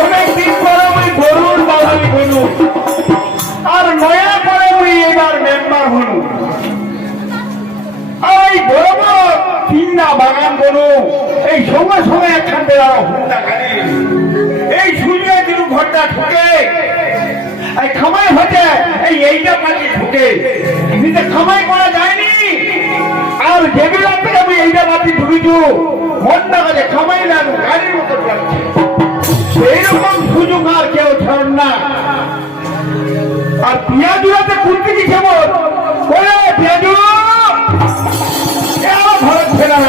অনেক দিন পরে ওই গরুর বাবুই হনু আর নয়া করে ওই এবার মেম্বার হনু এই বড় বড় তিনটা বাগান গরু এই একখান এই ঘরটা এই খামাই হতে এই এইটা খামাই করা যায়নি। ফেরা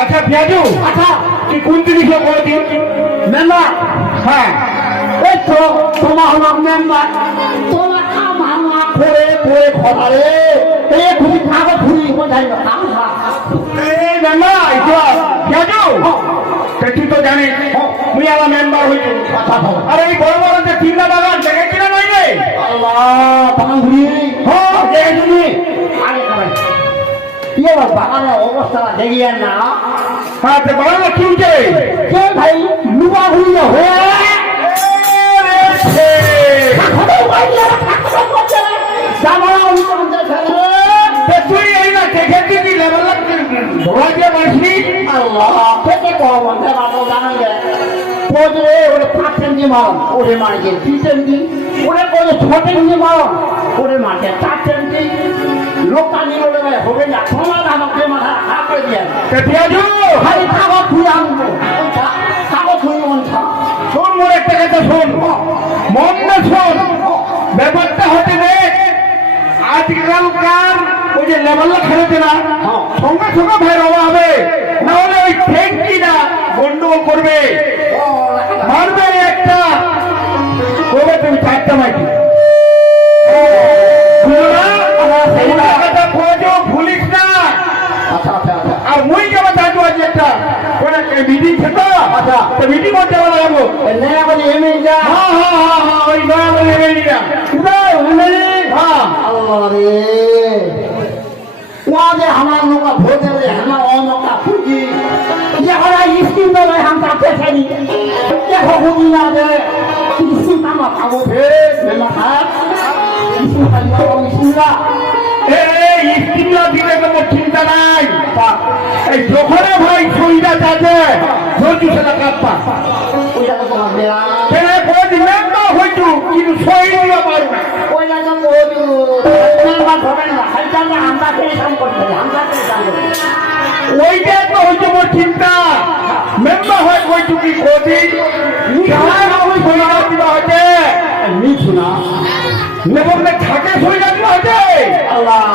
আচ্ছা পেঁয়াজু আচ্ছা কি কুর্তি লিখে বলে দিন মেম্বার হ্যাঁ এই তো তোমার হলো মেম্বার তোমার কাম হামা করে করে খবরে এই খুবই খাব কাম খা এই মেম্বার পেঁয়াজু তুই তো জানিস মুই আমার মেম্বার হইতে কথা বল আর এই বড় বড় যে তিনটা বাগান দেখে কিনা নাই রে? আল্লাহ হ্যাঁ। দেখেছি আরে কামাই ইয়ে বাগানের অবস্থা দেখিয়েন না। হ্যাঁ কে ভাই? পোজরে ওরে পাঁচেন দিয়ে ওরে মারছে তিনটেন দিন ওরে পোজে ছটেন দিয়ে ওরে মারছে চারটেন দিন লোকটা নিয়ে হবে না সমাজ আমাকে মাথা খারাপ দিয়ে পেঁয়াজু! খালি কাগজ ছুঁয়ে আনব। ওইটা কাগজ ছুঁয়ে শোন মোর একটা কথা শোন। মন না শোন। ব্যাপারটা হতে দেখ আজকালকার ওই যে লেবাল্লা খেলেছে না সঙ্গে সঙ্গে ভাই আচ্ছা আর মুই কেমন থাকব আজ একটা। ওরা মিটিং খেতো। আচ্ছা। তো মিটিং করতে পারব লাগবো নয়া বলি এমএ যা হ্যাঁ হ্যাঁ হ্যাঁ হ্যাঁ ওই নয়া বলে হ্যাঁ। আল্লাহ রে। ওয়াদে আমার নৌকা ভোটে রে আমার অনকা ফুজি। যে ওরা স্কিম দেবে হাম কাছে ছাড়ি দেখো বুঝি না যে পাবো ফে মেলা স্কিম পাই পাবো স্কিমরা এই স্কিমটা দিলে কোনো চিন্তা নাই এই যখনে ভাই সুবিধা চাচ্ছে ধরছু সেটা কাপ্পা শোনা থাকে শুনে গেছে আল্লাহ।